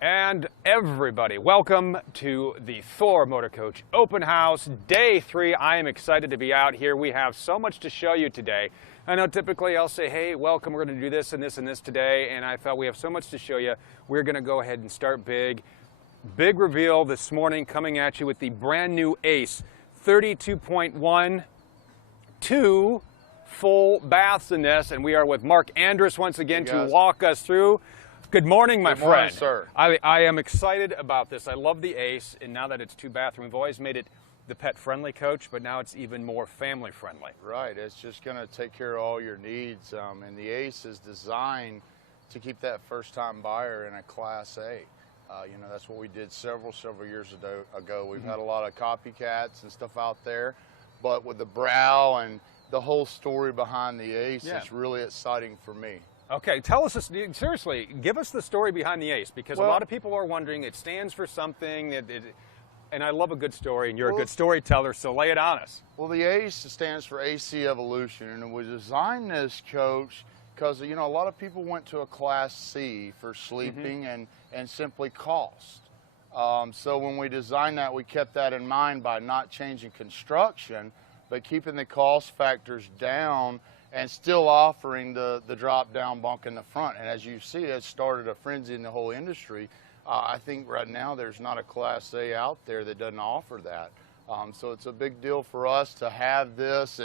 And everybody, welcome to the Thor Motor Coach Open House, Day 3. I am excited to be out here. We have so much to show you today. I know typically I'll say, hey, welcome, we're going to do this and this and this today, and I thought we have so much to show you. We're going to go ahead and start big. Big reveal this morning coming at you with the brand new A.C.E. 32.1, 2 full baths in this, and we are with Mark Andrus once again to walk us through. Good morning, my friend. Good morning, sir. I am excited about this. I love the A.C.E., and now that it's 2 bathroom, we've always made it the pet-friendly coach, but now it's even more family-friendly. Right. It's just going to take care of all your needs, and the A.C.E. is designed to keep that first-time buyer in a Class A. You know, that's what we did several years ago. We've had a lot of copycats and stuff out there, but with the brow and the whole story behind the A.C.E., it's really exciting for me. Okay, tell us this, seriously, give us the story behind the A.C.E., because a lot of people are wondering, it stands for something, and I love a good story, and you're a good storyteller, so lay it on us. Well, the A.C.E. stands for A.C.E. Evolution, and we designed this, Coach, because, you know, a lot of people went to a Class C for sleeping and simply cost. So when we designed that, we kept that in mind by not changing construction, but keeping the cost factors down and still offering the drop-down bunk in the front. And as you see, it started a frenzy in the whole industry. I think right now there's not a Class A out there that doesn't offer that. So it's a big deal for us to have this,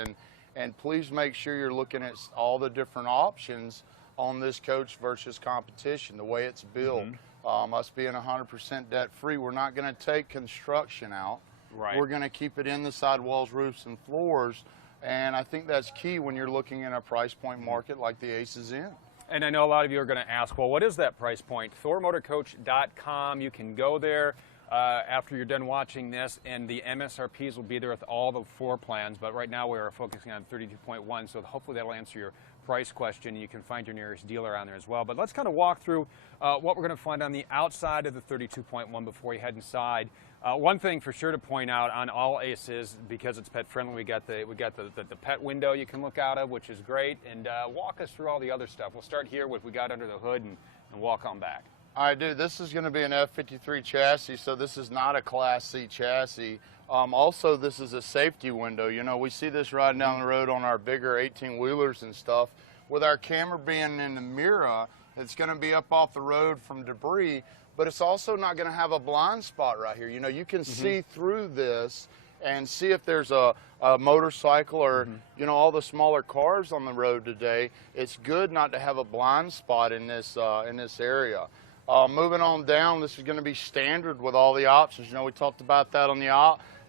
and please make sure you're looking at all the different options on this coach versus competition, the way it's built. Us being 100% debt-free, we're not going to take construction out. Right. We're going to keep it in the sidewalls, roofs, and floors. And I think that's key when you're looking in a price point market like the A.C.E. is in. And I know a lot of you are going to ask, well, what is that price point? ThorMotorCoach.com. You can go there after you're done watching this, and the MSRPs will be there with all the floor plans. But right now we're focusing on 32.1, so hopefully that'll answer your price question. You can find your nearest dealer on there as well. But let's kind of walk through what we're going to find on the outside of the 32.1 before we head inside. One thing for sure to point out on all A.C.E.s, because it's pet friendly, we got the pet window you can look out of, which is great, and walk us through all the other stuff. We'll start here with what we got under the hood and walk on back. All right, dude, this is going to be an F53 chassis, so this is not a Class C chassis. Also, this is a safety window. You know, we see this riding down the road on our bigger 18-wheelers and stuff. With our camera being in the mirror, it's going to be up off the road from debris, but it's also not going to have a blind spot right here. You know, you can see through this and see if there's a motorcycle or, you know, all the smaller cars on the road today. It's good not to have a blind spot in this area. Moving on down, this is going to be standard with all the options. You know, we talked about that on the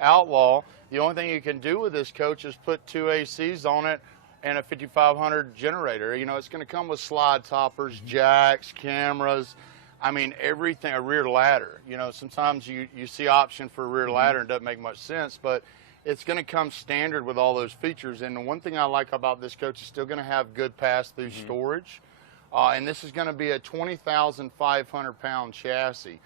Outlaw. The only thing you can do with this coach is put 2 A.C.Es on it and a 5500 generator. You know, it's going to come with slide toppers, jacks, cameras. I mean, everything, a rear ladder. You know, sometimes you see option for a rear ladder and it doesn't make much sense, but it's going to come standard with all those features. And the one thing I like about this coach is still going to have good pass-through storage. And this is going to be a 20,500-pound chassis.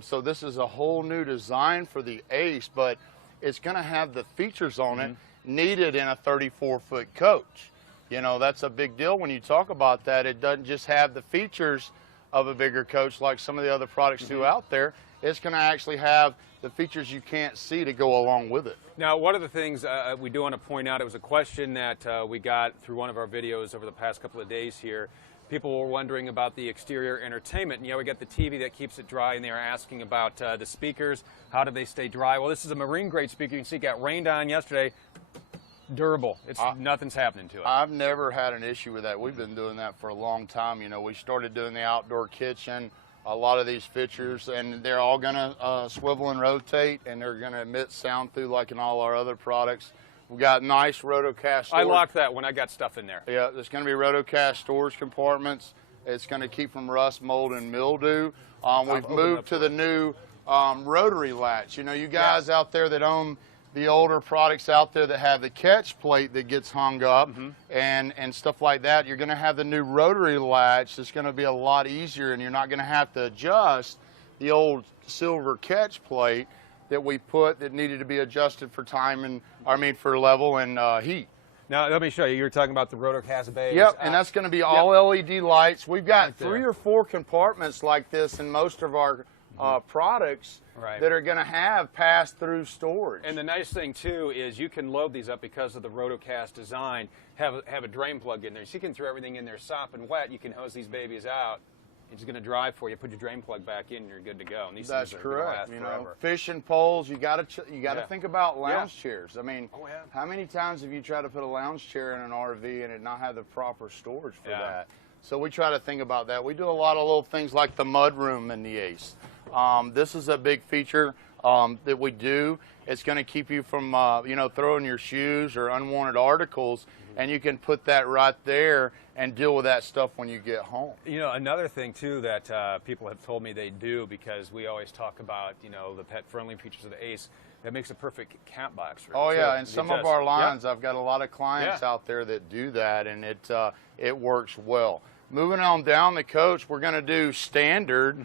So this is a whole new design for the A.C.E., but it's going to have the features on it needed in a 34-foot coach. You know, that's a big deal when you talk about that. It doesn't just have the features of a bigger coach like some of the other products do out there. It's going to actually have the features you can't see to go along with it. Now, one of the things we do want to point out, it was a question that we got through one of our videos over the past couple of days here. People were wondering about the exterior entertainment. You know, we got the TV that keeps it dry, and they are asking about the speakers. How do they stay dry? Well, this is a marine-grade speaker. You can see it got rained on yesterday. Durable. Nothing's happening to it. I've never had an issue with that. We've been doing that for a long time. You know, we started doing the outdoor kitchen, a lot of these features, and they're all going to swivel and rotate, and they're going to emit sound through like in all our other products. We've got nice rotocast storage. I locked that when I got stuff in there. Yeah, there's going to be rotocast storage compartments. It's going to keep from rust, mold, and mildew. We've moved to the new Rotary Latch. You know, you guys out there that own the older products out there that have the catch plate that gets hung up and stuff like that, you're going to have the new Rotary Latch. It's going to be a lot easier, and you're not going to have to adjust the old silver catch plate that we put that needed to be adjusted for time and, for level and heat. Now, let me show you. You were talking about the Rotocast bays. Yep, and that's going to be all LED lights. We've got 3 or 4 compartments like this in most of our products that are going to have pass-through storage. And the nice thing, too, is you can load these up because of the Rotocast design, have a drain plug in there. So you can throw everything in there sopping wet. You can hose these babies out. It's going to dry for you. Put your drain plug back in, and you're good to go. And these That's things are correct. Gonna last forever. Fishing poles. You got to think about lounge chairs. I mean, how many times have you tried to put a lounge chair in an RV and it not have the proper storage for that? So we try to think about that. We do a lot of little things like the mud room in the ACE. This is a big feature that we do. It's going to keep you from throwing your shoes or unwanted articles, and you can put that right there and deal with that stuff when you get home. You know, another thing too that people have told me they do, because we always talk about the pet-friendly features of the ACE. That makes a perfect camp box room. Oh yeah, and some of our lines, I've got a lot of clients out there that do that, and it works well. Moving on down the coach, we're going to do standard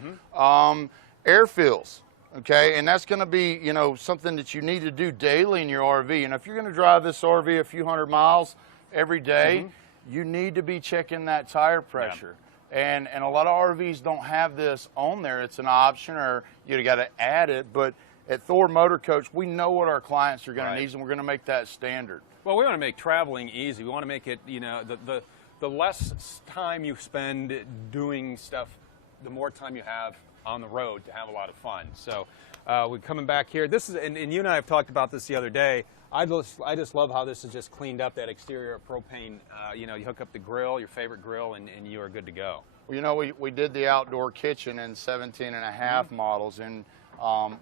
air fills. Okay, and that's going to be, something that you need to do daily in your RV. And if you're going to drive this RV a few hundred miles every day, you need to be checking that tire pressure. And a lot of RVs don't have this on there. It's an option, or you got to add it. But at Thor Motor Coach, we know what our clients are going to need, and we're going to make that standard. Well, we want to make traveling easy. We want to make it, the less time you spend doing stuff, the more time you have on the road to have a lot of fun. So we're coming back here. This is, and you and I have talked about this the other day. I just love how this is just cleaned up, that exterior propane. You hook up the grill, your favorite grill, and you are good to go. Well, we did the outdoor kitchen in 17.5 models, and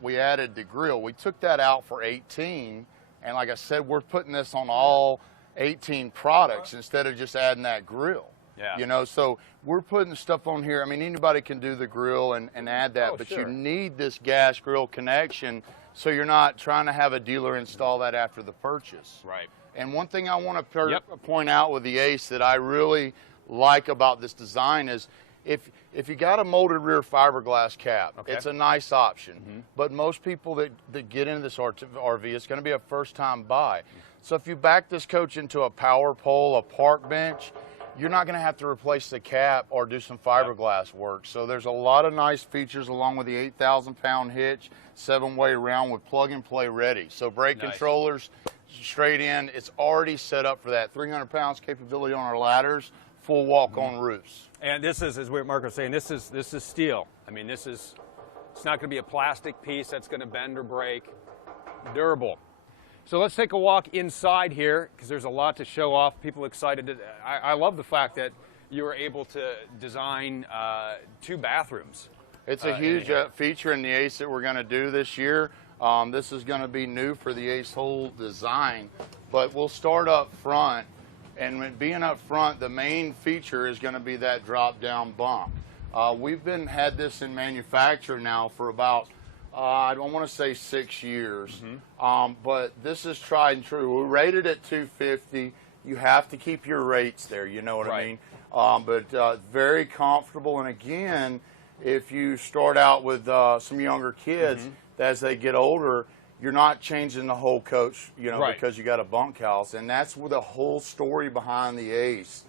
we added the grill. We took that out for 18, and like I said, we're putting this on all 18 products instead of just adding that grill. Yeah. So we're putting stuff on here. I mean, anybody can do the grill and add that, but you need this gas grill connection, so you're not trying to have a dealer install that after the purchase. Right. And one thing I want to point out with the ACE that I really like about this design is if you got a molded rear fiberglass cap, it's a nice option. But most people that get into this RV, it's going to be a first-time buy. So if you back this coach into a power pole, a park bench, you're not going to have to replace the cap or do some fiberglass work. So there's a lot of nice features along with the 8,000-pound hitch, 7-way round with plug-and-play ready. So brake controllers straight in. It's already set up for that. 300 pounds capability on our ladders, full walk-on roofs. And this is, as Mark was saying, this is steel. I mean, it's not going to be a plastic piece that's going to bend or break. Durable. So let's take a walk inside here, because there's a lot to show off. People excited. I love the fact that you were able to design 2 bathrooms. It's a huge feature in the ACE that we're going to do this year. This is going to be new for the ACE whole design, but we'll start up front. And being up front, the main feature is going to be that drop-down bump. We've had this in manufacture now for about I don't want to say 6 years, but this is tried and true. We're rated at 250. You have to keep your rates there, you know what I mean? But very comfortable. And again, if you start out with some younger kids, as they get older, you're not changing the whole coach, because you got a bunkhouse. And that's the whole story behind the ACE.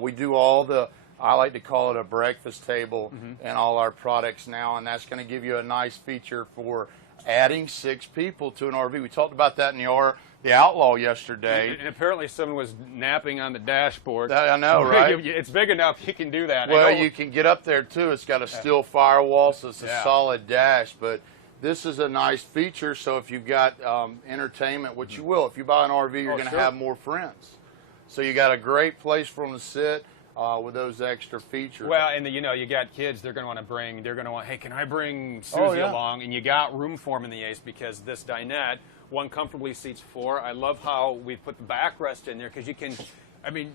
We do all the, I like to call it a breakfast table in all our products now, and that's going to give you a nice feature for adding 6 people to an RV. We talked about that in the Outlaw yesterday. And apparently someone was napping on the dashboard. I know, right? It's big enough, you can do that. Well, you can get up there, too. It's got a steel firewall, so it's a solid dash, but this is a nice feature, so if you've got entertainment, which you will, if you buy an RV, you're going to have more friends. So you got a great place for them to sit. With those extra features. Well, and you got kids, they're going to want, hey, can I bring Susie along? And you got room for them in the ACE, because this dinette, one comfortably seats 4. I love how we put the backrest in there, because you can, I mean,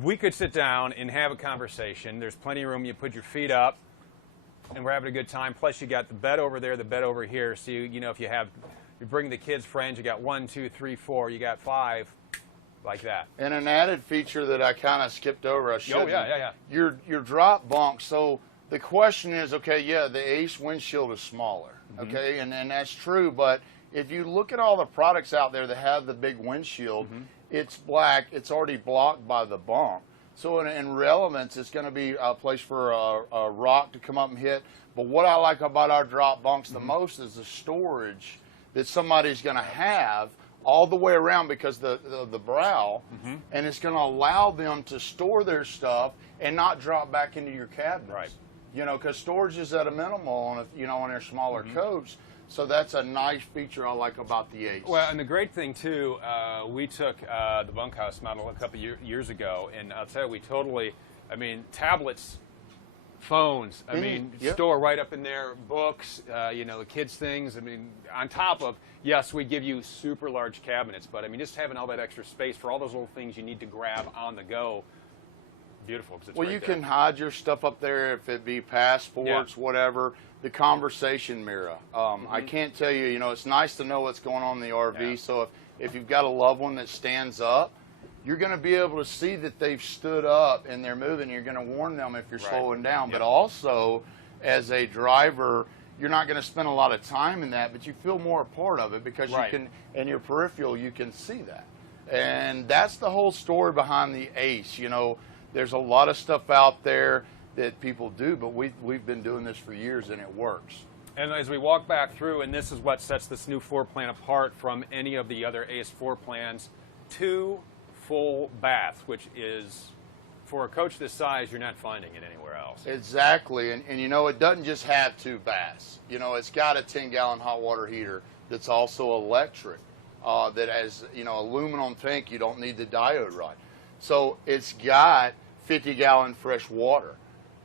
we could sit down and have a conversation. There's plenty of room. You put your feet up, and we're having a good time. Plus, you got the bed over there, the bed over here. So, if you bring the kids' friends, you got 1, 2, 3, 4, you got 5. Like that. And an added feature that I kind of skipped over, I shouldn't. Your drop bunk. So the question is, okay, the ACE windshield is smaller, okay, and that's true, but if you look at all the products out there that have the big windshield, it's black, it's already blocked by the bump. So in relevance, it's going to be a place for a rock to come up and hit. But what I like about our drop bunks the most is the storage that somebody's going to have all the way around because the brow, and it's going to allow them to store their stuff and not drop back into your cabinets. Right. You know, because storage is at a minimal on on their smaller coats. So that's a nice feature I like about the A.C.E. Well, and the great thing too, we took the bunkhouse model a couple years ago, and I'll tell you, we totally, I mean, tablets, phones, I mean, store right up in there, books, the kids' things. I mean, on top of, yes, we give you super large cabinets, but I mean, just having all that extra space for all those little things you need to grab on the go. Beautiful. 'Cause it's well, right you there. can hide your stuff up there, if it be passports, whatever. The conversation mirror. I can't tell you, it's nice to know what's going on in the RV. So if you've got a loved one that stands up, you're going to be able to see that they've stood up and they're moving. You're going to warn them if you're slowing down. But also, as a driver, you're not going to spend a lot of time in that, but you feel more a part of it because you can, in your peripheral, you can see that. And that's the whole story behind the A.C.E. There's a lot of stuff out there that people do, but we've been doing this for years and it works. And as we walk back through, and this is what sets this new floor plan apart from any of the other A.C.E. floor plans, 2 full baths, which is, for a coach this size, you're not finding it anywhere else. Exactly, and it doesn't just have 2 baths. It's got a 10-gallon hot water heater that's also electric, that has, aluminum tank. You don't need the diode rod. So it's got 50-gallon fresh water.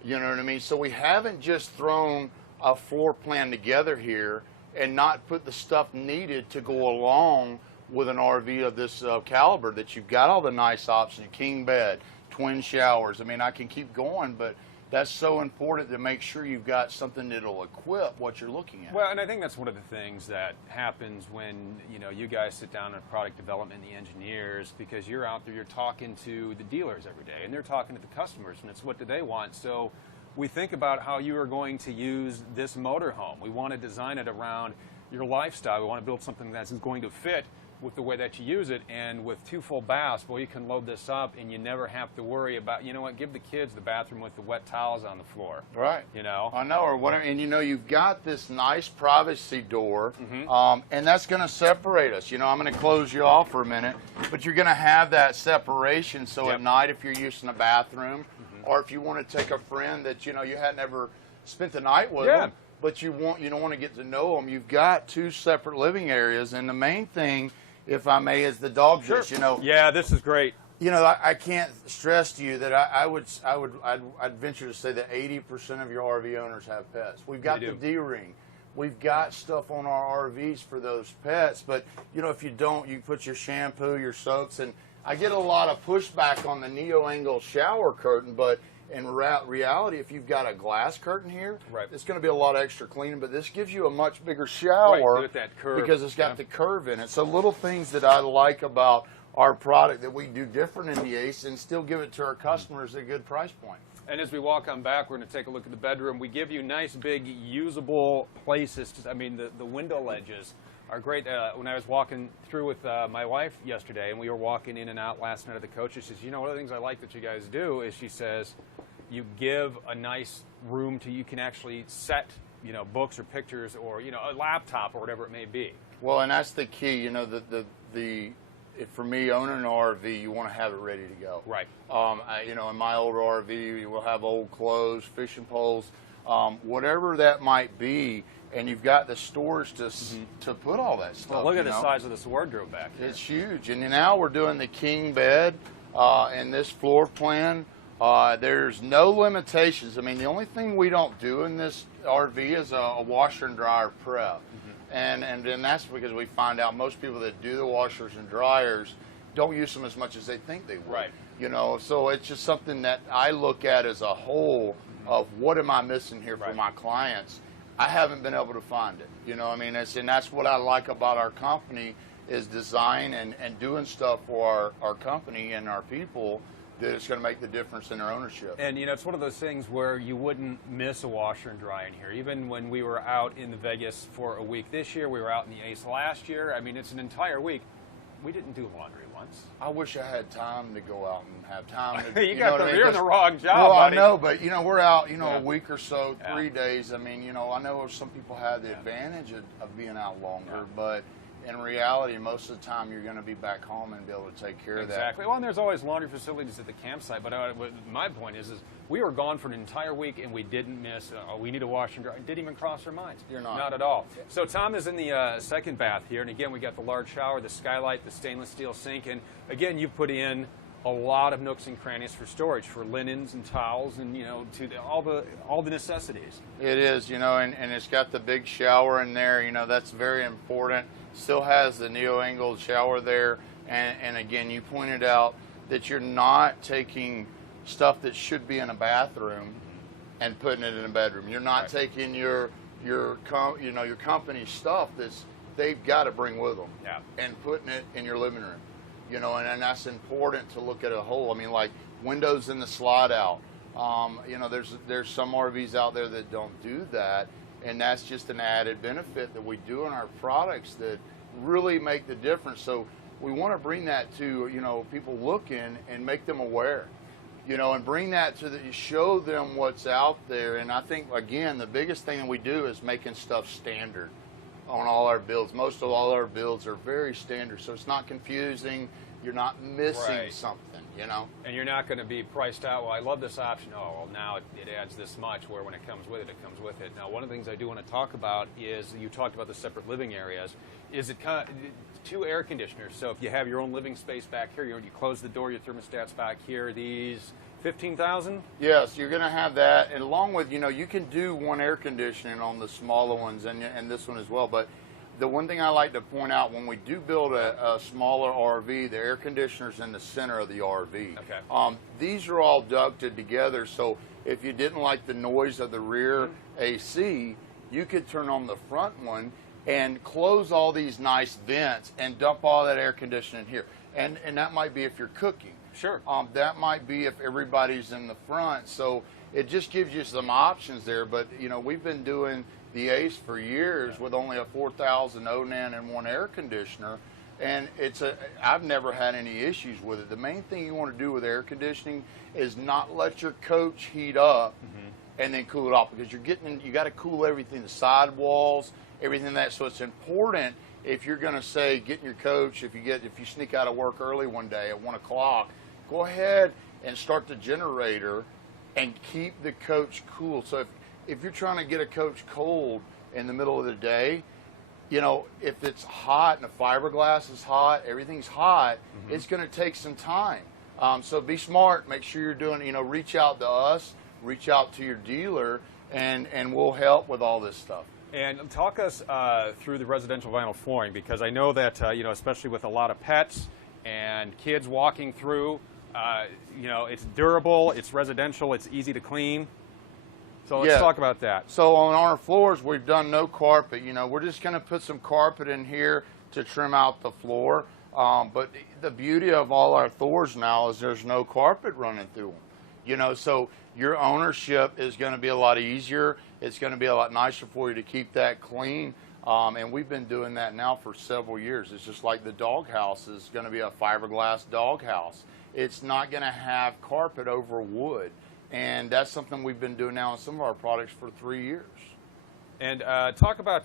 You know what I mean? So we haven't just thrown a floor plan together here and not put the stuff needed to go along with an RV of this caliber, that you've got all the nice options, king bed, twin showers. I mean, I can keep going, but that's so important to make sure you've got something that'll equip what you're looking at. Well, and I think that's one of the things that happens when, you guys sit down in product development and the engineers, because you're out there, you're talking to the dealers every day, and they're talking to the customers, and it's what do they want. So we think about how you are going to use this motorhome. We want to design it around your lifestyle. We want to build something that's going to fit with the way that you use it, and with 2 full baths, well, you can load this up and you never have to worry about, give the kids the bathroom with the wet towels on the floor. Right. I know, or whatever. And you've got this nice privacy door, and that's going to separate us. I'm going to close you off for a minute, but you're going to have that separation. So at night, if you're using a bathroom, or if you want to take a friend that you hadn't ever spent the night with them, but you don't want to get to know them, you've got 2 separate living areas. And the main thing, if I may, is the dog dish. Yeah, this is great. I can't stress to you that I'd venture to say that 80% of your RV owners have pets. We've got the D-ring. We've got stuff on our RVs for those pets. But if you don't, you put your shampoo, your soaps, and I get a lot of pushback on the neo-angle shower curtain, but in reality, if you've got a glass curtain here, it's going to be a lot of extra cleaning, but this gives you a much bigger shower with that curve, because it's got the curve in it. So little things that I like about our product that we do different in the A.C.E. and still give it to our customers at a good price point. And as we walk on back, we're going to take a look at the bedroom. We give you nice, big, usable places. The window ledges are great. When I was walking through with my wife yesterday, and we were walking in and out last night of the coach, she says, one of the things I like that you guys do is, she says, you give a nice room you can actually set, books or pictures or, a laptop or whatever it may be. Well, and that's the key, for me, owning an RV, you want to have it ready to go. Right. In my older RV, we'll have old clothes, fishing poles, whatever that might be, and you've got the storage to put all that stuff. Well, look at the size of this wardrobe back here. It's huge. And now we're doing the king bed in this floor plan. There's no limitations. I mean, the only thing we don't do in this RV is a washer and dryer prep. And then that's because we find out most people that do the washers and dryers don't use them as much as they think they would. Right. So it's just something that I look at as a whole of what am I missing here for my clients. I haven't been able to find it. And that's what I like about our company is design and doing stuff for our company and our people that it's going to make the difference in their ownership. And you know, it's one of those things where you wouldn't miss a washer and dryer in here. Even when we were out in Vegas for a week this year, we were out in the ACE last year. I mean, it's an entire week. We didn't do laundry once. I wish I had time to go out and have time to, You're in the wrong job, well, buddy. I know, but we're out, Yeah. a week or so, Yeah. 3 days. I mean, I know some people have the advantage of being out longer, but in reality, most of the time you're going to be back home and be able to take care of that. Exactly. Well, and there's always laundry facilities at the campsite. But my point is we were gone for an entire week and we didn't miss. We need a wash and dry. It didn't even cross our minds. You're not. Not at all. So Tom is in the second bath here, and again we got the large shower, the skylight, the stainless steel sink, and again you've put in a lot of nooks and crannies for storage, for linens and towels, and all the necessities. It is, and it's got the big shower in there. That's very important. Still has the neo-angled shower there, and again, you pointed out that you're not taking stuff that should be in a bathroom and putting it in a bedroom. You're not taking your company stuff they've got to bring with them and putting it in your living room. And that's important to look at a whole. I mean, like windows in the slide out. There's some RVs out there that don't do that. And that's just an added benefit that we do in our products that really make the difference. So we want to bring that to, people looking and make them aware, and bring that to show them what's out there. And I think, again, the biggest thing that we do is making stuff standard on all our builds. Most of all our builds are very standard. So it's not confusing. You're not missing something, And you're not going to be priced out. Well, I love this option. Oh, well, now it adds this much, where when it comes with it, it comes with it. Now, one of the things I do want to talk about is, you talked about the separate living areas. Is it two air conditioners? So if you have your own living space back here, you close the door, your thermostat's back here, these 15,000? Yes, you're going to have that. And along with, you can do one air conditioning on the smaller ones and this one as well. But the one thing I like to point out, when we do build a smaller RV, the air conditioner's in the center of the RV. Okay. These are all ducted together, so if you didn't like the noise of the rear AC, you could turn on the front one and close all these nice vents and dump all that air conditioning here. And that might be if you're cooking. Sure. That might be if everybody's in the front. So it just gives you some options there. But, we've been doing the ACE for years with only a 4,000 Onan and one air conditioner, and I've never had any issues with it. The main thing you want to do with air conditioning is not let your coach heat up and then cool it off, because you got to cool everything, the sidewalls, everything that. So it's important, if you're going to say get in your coach, if you sneak out of work early one day at 1 o'clock, go ahead and start the generator and keep the coach cool. So if you're trying to get a coach cold in the middle of the day, if it's hot and the fiberglass is hot, everything's hot, it's going to take some time. So be smart. Make sure you're doing, reach out to us, reach out to your dealer, and we'll help with all this stuff. And talk us through the residential vinyl flooring, because I know that, especially with a lot of pets and kids walking through, it's durable, it's residential, it's easy to clean. So let's talk about that. So on our floors, we've done no carpet. We're just going to put some carpet in here to trim out the floor. But the beauty of all our Thors now is there's no carpet running through them. So your ownership is going to be a lot easier. It's going to be a lot nicer for you to keep that clean. And we've been doing that now for several years. It's just like the doghouse is going to be a fiberglass doghouse. It's not going to have carpet over wood. And that's something we've been doing now in some of our products for 3 years. And talk about,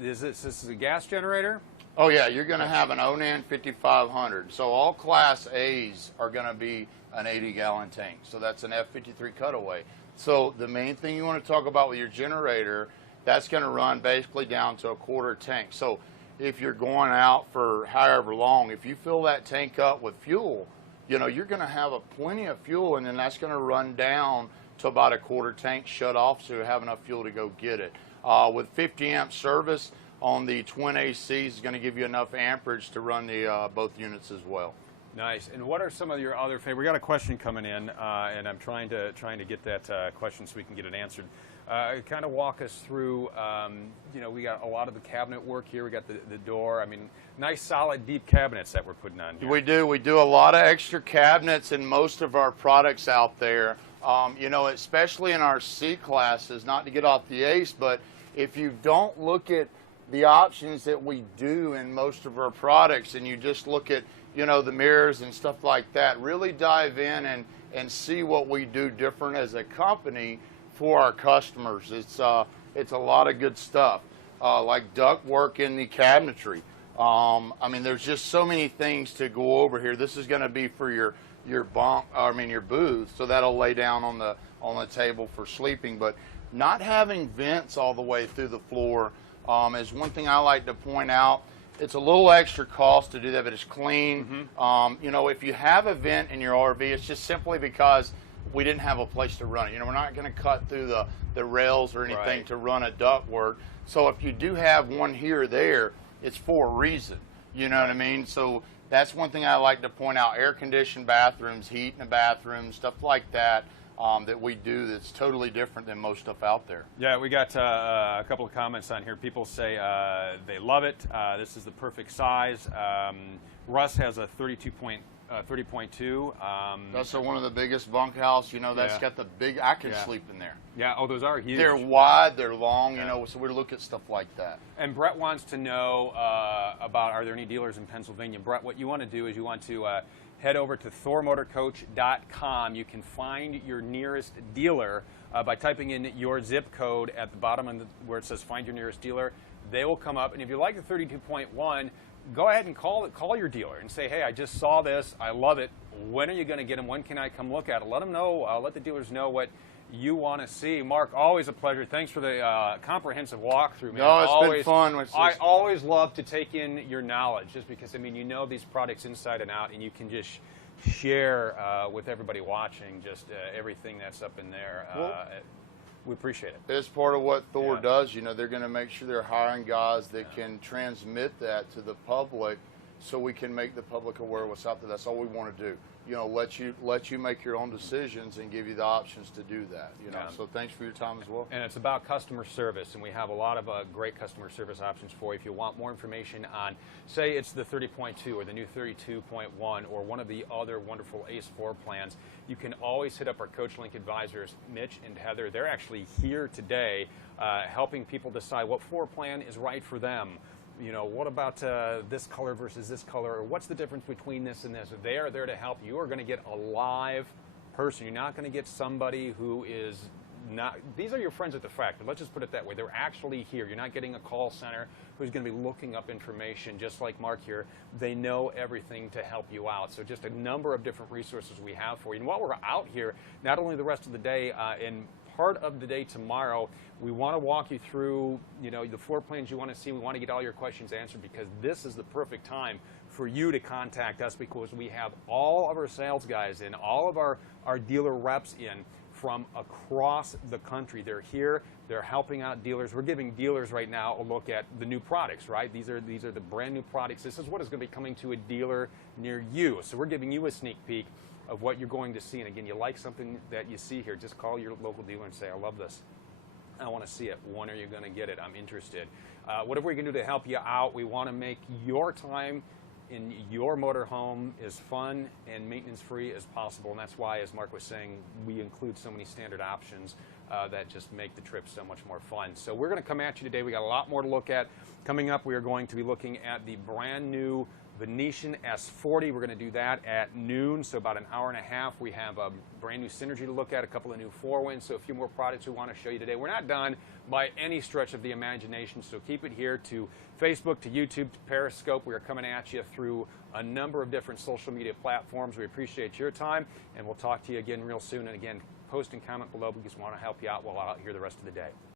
this is a gas generator? Oh yeah, you're going to have an Onan 5500. So all Class A's are going to be an 80-gallon tank. So that's an F53 cutaway. So the main thing you want to talk about with your generator, that's going to run basically down to a quarter tank. So if you're going out for however long, if you fill that tank up with fuel, you're going to have plenty of fuel, and then that's going to run down to about a quarter tank shut off, so you have enough fuel to go get it. With 50 amp service on the twin ACs, is going to give you enough amperage to run the both units as well. Nice. And what are some of your other favorites? We got a question coming in, and I'm trying to get that question so we can get it answered. Kind of walk us through, you know, we got a lot of the cabinet work here. We got the door. I mean, nice, solid, deep cabinets that we're putting on here. We do a lot of extra cabinets in most of our products out there. You know, especially in our C classes, not to get off the ACE, but if you don't look at the options that we do in most of our products and you just look at, you know, the mirrors and stuff like that, really dive in and see what we do different as a company for our customers. It's a lot of good stuff, like duct work in the cabinetry. I mean, there's just so many things to go over here. This is going to be for your bunk, your booth, so that'll lay down on the table for sleeping. But not having vents all the way through the floor is one thing I like to point out. It's a little extra cost to do that, but it's clean. Mm-hmm. You know, if you have a vent in your RV, it's just simply because we didn't have a place to run it. You know, we're not going to cut through the rails or anything right. to run a ductwork. So if you do have one here or there, it's for a reason. You know what I mean? So that's one thing I like to point out. Air-conditioned bathrooms, heat in the bathroom, stuff like that, that we do that's totally different than most stuff out there. Yeah, we got a couple of comments on here. People say they love it. This is the perfect size. Russ has a 30.2. That's one of the biggest bunkhouse. You know, that's yeah. got the big. I can yeah. sleep in there. Yeah. Oh, those are huge. They're wide. They're long. Yeah. You know, so we look at stuff like that. And Brett wants to know about, are there any dealers in Pennsylvania? Brett, what you want to do is you want to head over to thormotorcoach.com. You can find your nearest dealer by typing in your zip code at the bottom of where it says find your nearest dealer. They will come up, and if you like the 32.1, go ahead and call your dealer and say, hey, I just saw this. I love it. When are you going to get them? When can I come look at it? Let them know. Let the dealers know what you want to see. Mark, always a pleasure. Thanks for the comprehensive walkthrough, man. No, it's been fun. I always love to take in your knowledge, just because, I mean, you know these products inside and out, and you can just share with everybody watching just everything that's up in there. We appreciate it. It's part of what Thor yeah. does. You know, they're going to make sure they're hiring guys that yeah. can transmit that to the public, so we can make the public aware of what's out there. That's all we want to do. You know, let you make your own decisions and give you the options to do that. You know, yeah. So thanks for your time as well. And it's about customer service, and we have a lot of great customer service options for you. If you want more information on, say, it's the 30.2 or the new 32.1 or one of the other wonderful ACE floor plans, you can always hit up our CoachLink advisors, Mitch and Heather. They're actually here today helping people decide what floor plan is right for them. You know, what about this color versus this color, or what's the difference between this and this? They are there to help. You are going to get a live person. You're not going to get somebody who is not, these are your friends at the factory. Let's just put it that way. They're actually here. You're not getting a call center who's going to be looking up information just like Mark here. They know everything to help you out. So just a number of different resources we have for you. And while we're out here, not only the rest of the day, in part of the day tomorrow, we want to walk you through, you know, the floor plans you want to see. We want to get all your questions answered, because this is the perfect time for you to contact us, because we have all of our sales guys in, all of our dealer reps in from across the country. They're here. They're helping out dealers. We're giving dealers right now a look at the new products, right? These are the brand new products. This is what is going to be coming to a dealer near you. So we're giving you a sneak peek of what you're going to see. And again, you like something that you see here, just call your local dealer and say, I love this. I want to see it. When are you going to get it? I'm interested. Whatever we can do to help you out, we want to make your time in your motorhome as fun and maintenance-free as possible. And that's why, as Mark was saying, we include so many standard options that just make the trip so much more fun. So we're going to come at you today. We got a lot more to look at. Coming up, we are going to be looking at the brand new Venetian S40. We're going to do that at noon, so about an hour and a half. We have a brand new Synergy to look at, a couple of new 4-winds, so a few more products we want to show you today. We're not done by any stretch of the imagination, so keep it here to Facebook, to YouTube, to Periscope. We are coming at you through a number of different social media platforms. We appreciate your time, and we'll talk to you again real soon. And again, post and comment below. We just want to help you out while out here the rest of the day.